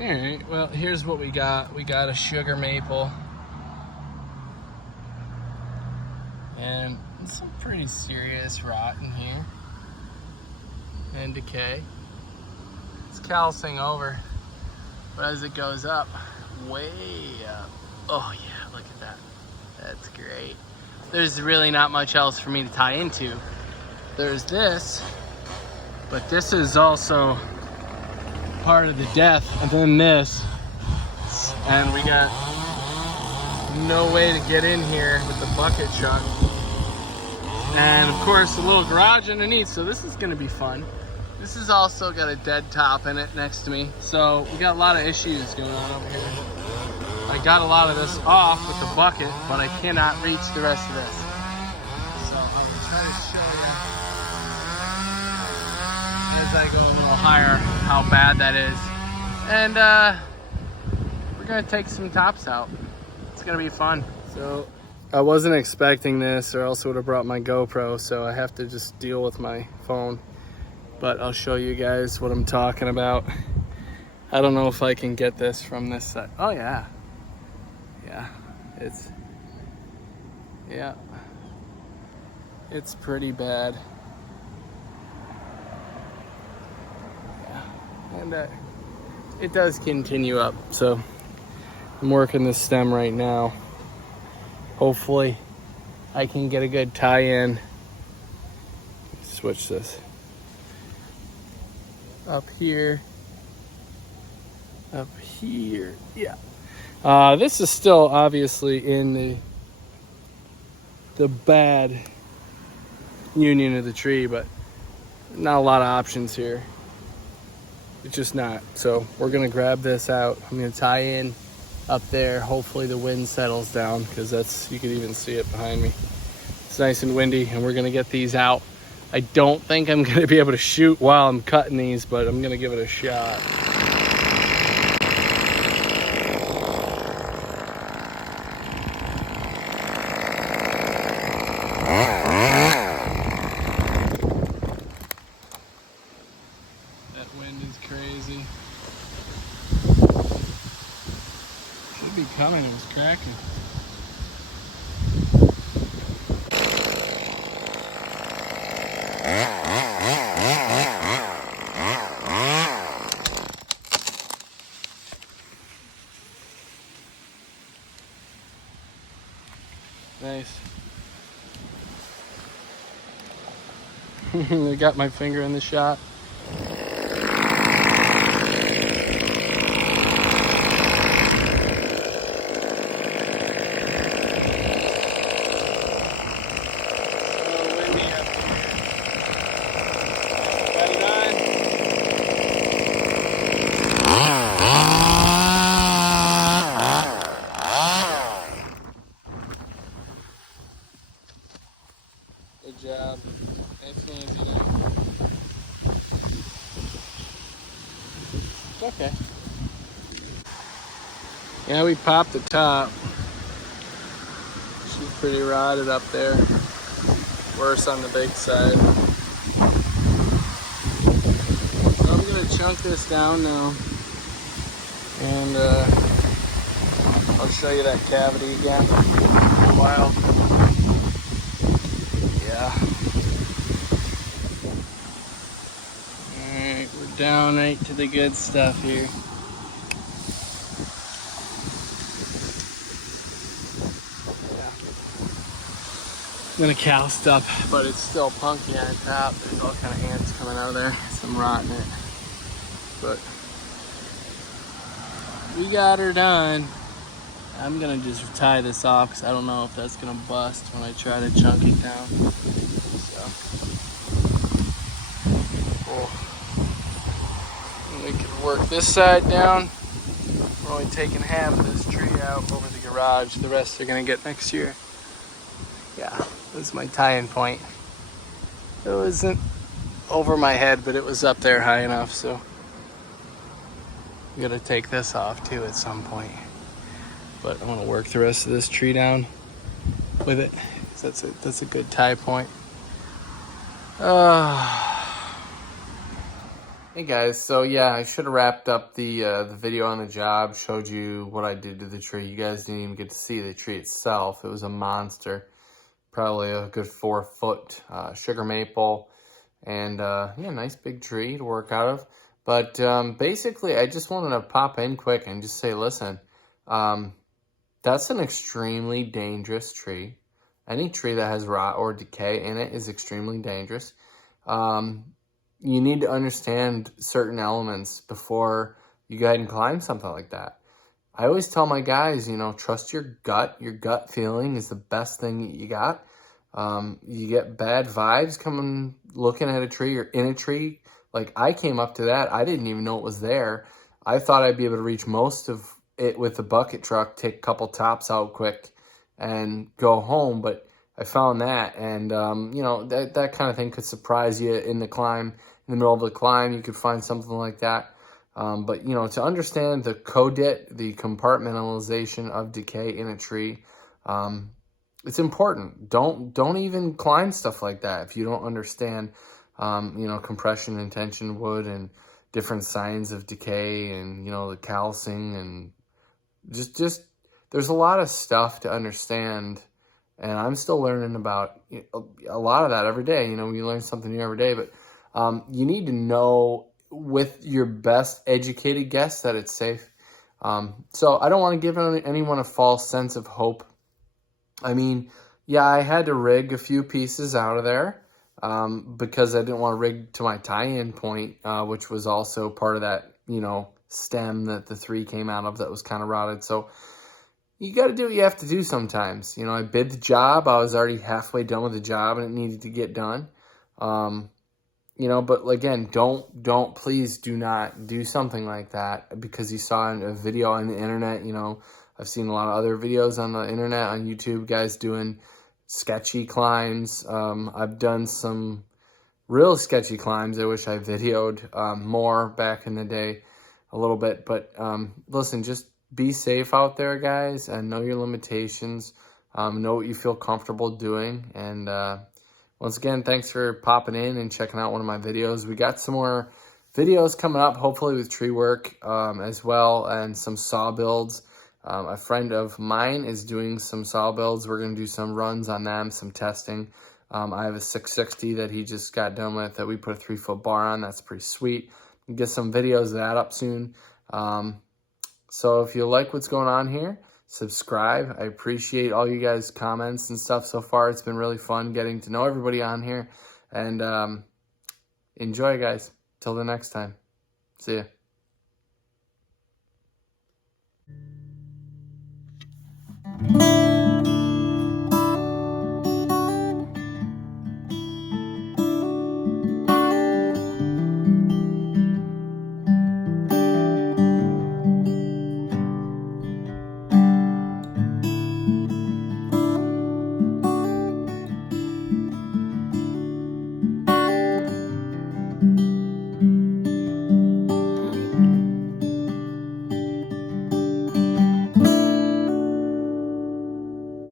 All right, well, here's what we got. We got a sugar maple. And some pretty serious rot in here. And decay. It's calcing over. But as it goes up, way up. Oh yeah, look at that. That's great. There's really not much else for me to tie into. There's this, but this is also part of the death, and then this, and we got no way to get in here with the bucket truck, and of course a little garage underneath, so this is going to be fun. This has also got a dead top in it next to me, so we got a lot of issues going on over here. I got a lot of this off with the bucket, but I cannot reach the rest of this, so I'll try to show you as I go a little higher how bad that is. And we're gonna take some tops out. It's gonna be fun. So I wasn't expecting this, or else I would have brought my GoPro, so I have to just deal with my phone. But I'll show you guys what I'm talking about. I don't know if I can get this from this side. Oh yeah. It's pretty bad. And it does continue up, so I'm working the stem right now. Hopefully I can get a good tie-in. Switch this up here, yeah. This is still obviously in the bad union of the tree, but not a lot of options here. It's just not. So we're gonna grab this out. I'm gonna tie in up there. Hopefully the wind settles down, because that's, you can even see it behind me. It's nice and windy, and we're gonna get these out. I don't think I'm gonna be able to shoot while I'm cutting these, but I'm gonna give it a shot. Crazy. Should be coming, it was cracking. Nice. I got my finger in the shot. Good job. Nice and easy now. It's okay. Yeah, we popped the top. She's pretty rotted up there. Worse on the big side. So I'm gonna chunk this down now. And I'll show you that cavity again in a while. Yeah. Alright, we're down right to the good stuff here. Yeah. I'm gonna calced up, but it's still punky on top. There's all kind of ants coming out of there. Some rot in it. But we got her done. I'm gonna just tie this off because I don't know if that's gonna bust when I try to chunk it down. So, cool. And we can work this side down. We're only taking half of this tree out over the garage. The rest are gonna get next year. Yeah, this is my tie-in point. It wasn't over my head, but it was up there high enough, so I'm gonna take this off too at some point. But I want to work the rest of this tree down with it. That's a good tie point. Yeah, Hey guys, so yeah, I should have wrapped up the video on the job, showed you what I did to the tree. You guys didn't even get to see the tree itself. It was a monster, probably a good 4-foot sugar maple, and yeah, nice big tree to work out of. But basically, I just wanted to pop in quick and just say, listen, that's an extremely dangerous tree. Any tree that has rot or decay in it is extremely dangerous. You need to understand certain elements before you go ahead and climb something like that. I always tell my guys, you know, trust your gut. Your gut feeling is the best thing you got. You get bad vibes coming, looking at a tree or in a tree. Like I came up to that. I didn't even know it was there. I thought I'd be able to reach most of it with the bucket truck, take a couple tops out quick and go home. But I found that, and you know, that kind of thing could surprise you in the climb. In the middle of the climb, you could find something like that. But you know, to understand the codit, the compartmentalization of decay in a tree, it's important. Don't even climb stuff like that if you don't understand, you know, compression and tension wood and different signs of decay, and you know, the calcing, and just there's a lot of stuff to understand. And I'm still learning about a lot of that every day. You know, we learn something new every day, but you need to know with your best educated guess that it's safe. So I don't want to give anyone a false sense of hope. I mean, yeah, I had to rig a few pieces out of there because I didn't want to rig to my tie-in point, which was also part of that, you know, stem that the 3 came out of that was kind of rotted. So you got to do what you have to do sometimes. You know, I bid the job. I was already halfway done with the job and it needed to get done. You know, but again, please do not do something like that because you saw a video on the internet. You know, I've seen a lot of other videos on the internet, on YouTube, guys doing sketchy climbs. I've done some real sketchy climbs. I wish I videoed more back in the day a little bit. But listen, just be safe out there, guys, and know your limitations. Know what you feel comfortable doing. And once again, thanks for popping in and checking out one of my videos. We got some more videos coming up, hopefully with tree work as well, and some saw builds. A friend of mine is doing some saw builds. We're going to do some runs on them, some testing. I have a 660 that he just got done with that we put a 3-foot bar on. That's pretty sweet. We'll get some videos of that up soon. So if you like what's going on here, subscribe. I appreciate all you guys' comments and stuff so far. It's been really fun getting to know everybody on here. And enjoy, guys. Till the next time. See ya.